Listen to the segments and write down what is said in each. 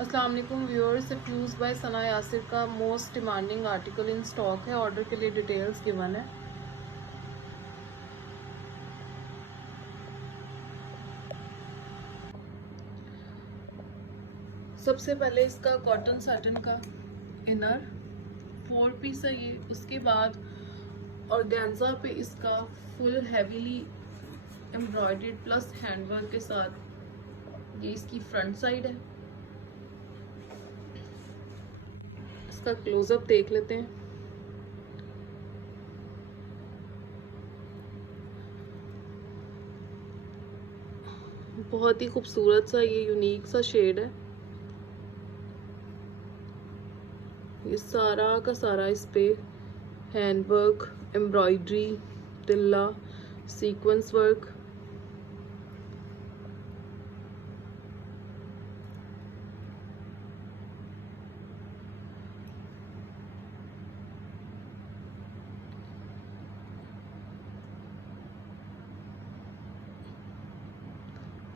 अस्सलाम वालेकुम viewers. Fuse bye सना यासिर का most demanding article in stock है। ऑर्डर के लिए डिटेल्स गिवन है। सबसे पहले इसका कॉटन साटन का इनर 4 पीस है ये। उसके बाद ऑर्गेन्जा पे इसका full heavily embroidered plus handwork के साथ ये इसकी फ्रंट साइड है। इसका क्लोजअप देख लेते हैं। बहुत ही खूबसूरत सा ये यूनिक सा शेड है। ये सारा का सारा इस पे हैंडवर्क, एम्ब्रॉयडरी, तिल्ला, सीक्वेंस वर्क।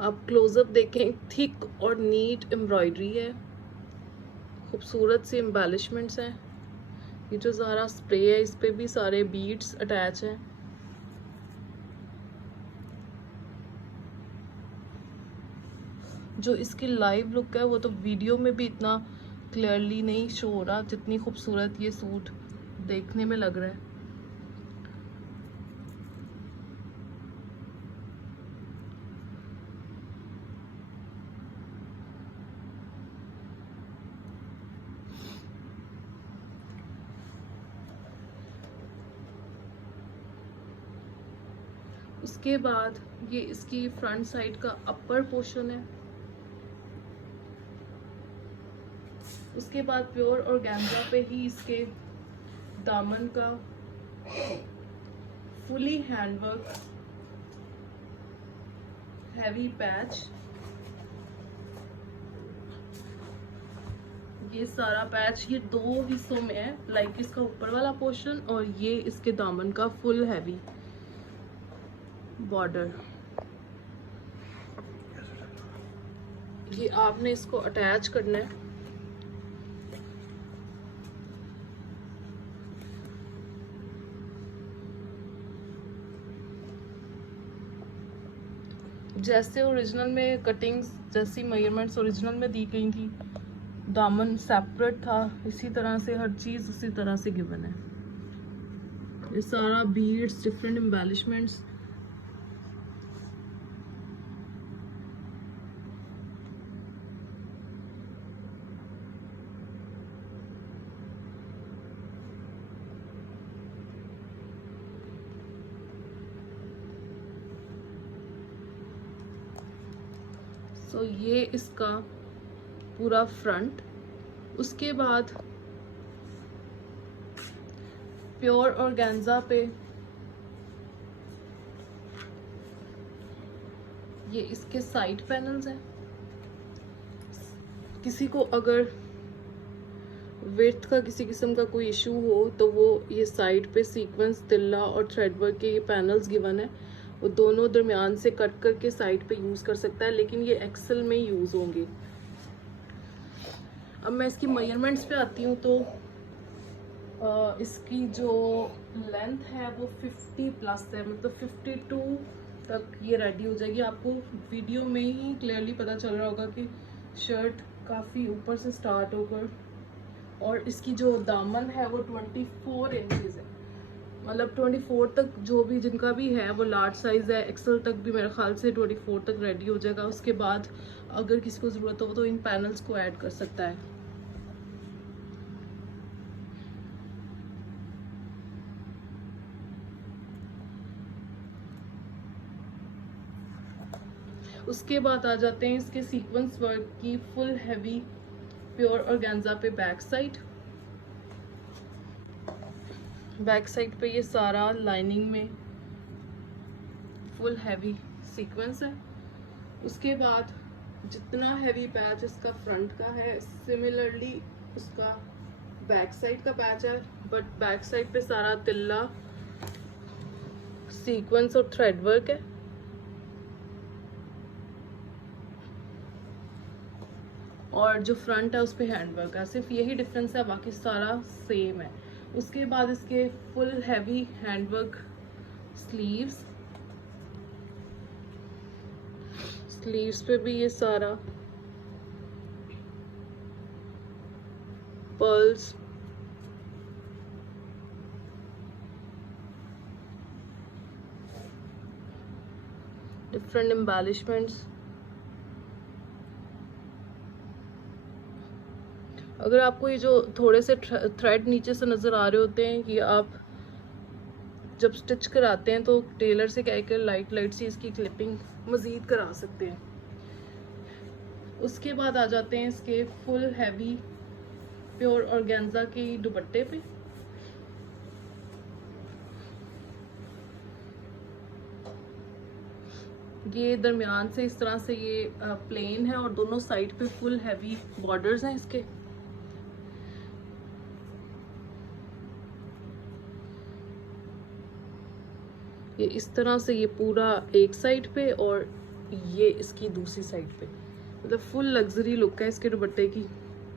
आप क्लोजअप देखें, थिक और नीट एम्ब्रॉयडरी है। खूबसूरत से एम्बेलिशमेंट्स हैं। ये जो ज़ारा स्प्रे है इस पे भी सारे बीड्स अटैच हैं। जो इसकी लाइव लुक है वो तो वीडियो में भी इतना क्लियरली नहीं शो हो रहा जितनी खूबसूरत ये सूट देखने में लग रहा है। उसके बाद ये इसकी फ्रंट साइड का अपर पोर्शन है। उसके बाद प्योर ऑर्गेन्जा पे ही इसके दामन का फुली हैंडवर्क हैवी पैच। ये सारा पैच ये दो हिस्सों में है, लाइक इसका ऊपर वाला पोर्शन और ये इसके दामन का फुल हैवी बॉर्डर। ये आपने इसको अटैच करना है। जैसे ओरिजिनल में कटिंग्स जैसी मेजरमेंट्स ओरिजिनल में दी गई थी, दामन सेपरेट था, इसी तरह से हर चीज़ उसी तरह से गिवन है। ये सारा बीड्स, डिफरेंट एम्बेलिशमेंट्स। सो ये इसका पूरा फ्रंट। उसके बाद प्योर ऑर्गेन्जा पे ये इसके साइड पैनल्स हैं। किसी को अगर विड्थ का किसी किस्म का कोई इशू हो तो वो ये साइड पे सीक्वेंस, तिल्ला और थ्रेडवर्क के ये पैनल्स गिवन है, वो दोनों दरमियान से कट करके साइड पे यूज़ कर सकता है, लेकिन ये एक्सेल में यूज़ होंगे। अब मैं इसकी मेजरमेंट्स पे आती हूँ तो इसकी जो लेंथ है वो 50 प्लस है, मतलब 52 तक ये रेडी हो जाएगी। आपको वीडियो में ही क्लियरली पता चल रहा होगा कि शर्ट काफ़ी ऊपर से स्टार्ट होकर, और इसकी जो दामन है वो 24 इंचेस है, मतलब 24 तक जो भी जिनका भी है वो लार्ज साइज़ है, एक्सेल तक भी मेरे ख्याल से 24 तक रेडी हो जाएगा। उसके बाद अगर किसी को ज़रूरत हो तो इन पैनल्स को ऐड कर सकता है। उसके बाद आ जाते हैं इसके सीक्वेंस वर्क की फुल हैवी प्योर ऑर्गेन्जा पे बैक साइड। बैक साइड पे ये सारा लाइनिंग में फुल हैवी सीक्वेंस है। उसके बाद जितना हैवी पैच इसका फ्रंट का है, सिमिलरली उसका बैक साइड का पैच है, बट बैक साइड पे सारा तिल्ला, सीक्वेंस और थ्रेड वर्क है। और जो फ्रंट है उस पर हैंड वर्क है, सिर्फ यही डिफरेंस है, बाकी सारा सेम है। उसके बाद इसके full heavy hand work sleeves पे भी ये सारा पर्ल्स, डिफरेंट एम्बेलिशमेंट्स। अगर आपको ये जो थोड़े से थ्रेड नीचे से नज़र आ रहे होते हैं, ये आप जब स्टिच कराते हैं तो टेलर से कह कर लाइट सी इसकी क्लिपिंग मज़ीद करा सकते हैं। उसके बाद आ जाते हैं इसके फुल हैवी प्योर ऑर्गेन्जा के दुपट्टे पे। ये दरमियान से इस तरह से ये प्लेन है और दोनों साइड पे फुल हैवी बॉर्डर्स हैं इसके। ये इस तरह से ये पूरा एक साइड पे और ये इसकी दूसरी साइड पे, मतलब फुल लग्जरी लुक है इसके दुपट्टे की।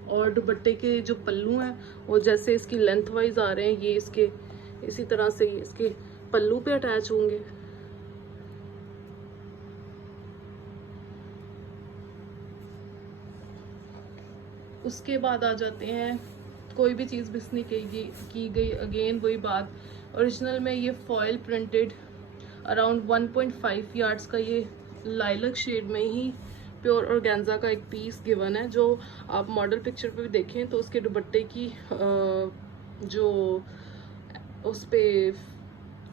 और दुपट्टे के जो पल्लू हैं वो जैसे इसकी लेंथ वाइज आ रहे हैं, ये इसके इसी तरह से इसके पल्लू पे अटैच होंगे। उसके बाद आ जाते हैं, कोई भी चीज़ मिस नहीं की गई, अगेन वही बात, ओरिजिनल में ये फॉयल प्रिंटेड अराउंड 1.5 यार्ड्स का ये लाइलक शेड में ही प्योर ऑर्गेन्जा का एक पीस गिवन है। जो आप मॉडल पिक्चर पे भी देखें तो उसके दुपट्टे की जो उस पे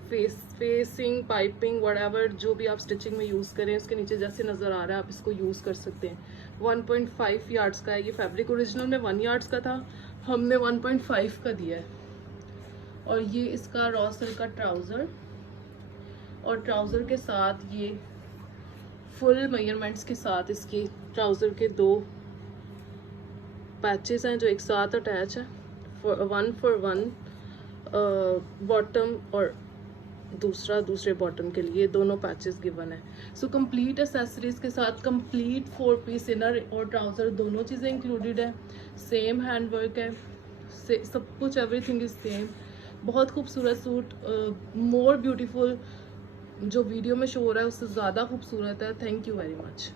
फेसिंग पाइपिंग व्हाटएवर जो भी आप स्टिचिंग में यूज़ करें, उसके नीचे जैसे नज़र आ रहा है आप इसको यूज़ कर सकते हैं। 1.5 यार्ड्स का है ये फैब्रिक, ओरिजिनल में 1 यार्ड्स का था, हमने 1.5 का दिया है। और ये इसका रॉ सिल्क का ट्राउज़र, और ट्राउज़र के साथ ये फुल मेजरमेंट्स के साथ इसकी ट्राउज़र के 2 पैचेस हैं जो एक साथ अटैच है, 1 for 1 बॉटम और दूसरे बॉटम के लिए दोनों पैचेस गिवन है। सो कंप्लीट एसेसरीज के साथ कंप्लीट 4 पीस इनर और ट्राउज़र दोनों चीज़ें इंक्लूडेड है, सेम हैंड वर्क है, सब कुछ एवरीथिंग इज सेम। बहुत खूबसूरत सूट, मोर ब्यूटीफुल जो वीडियो में शो हो रहा है उससे ज़्यादा खूबसूरत है। Thank you very much.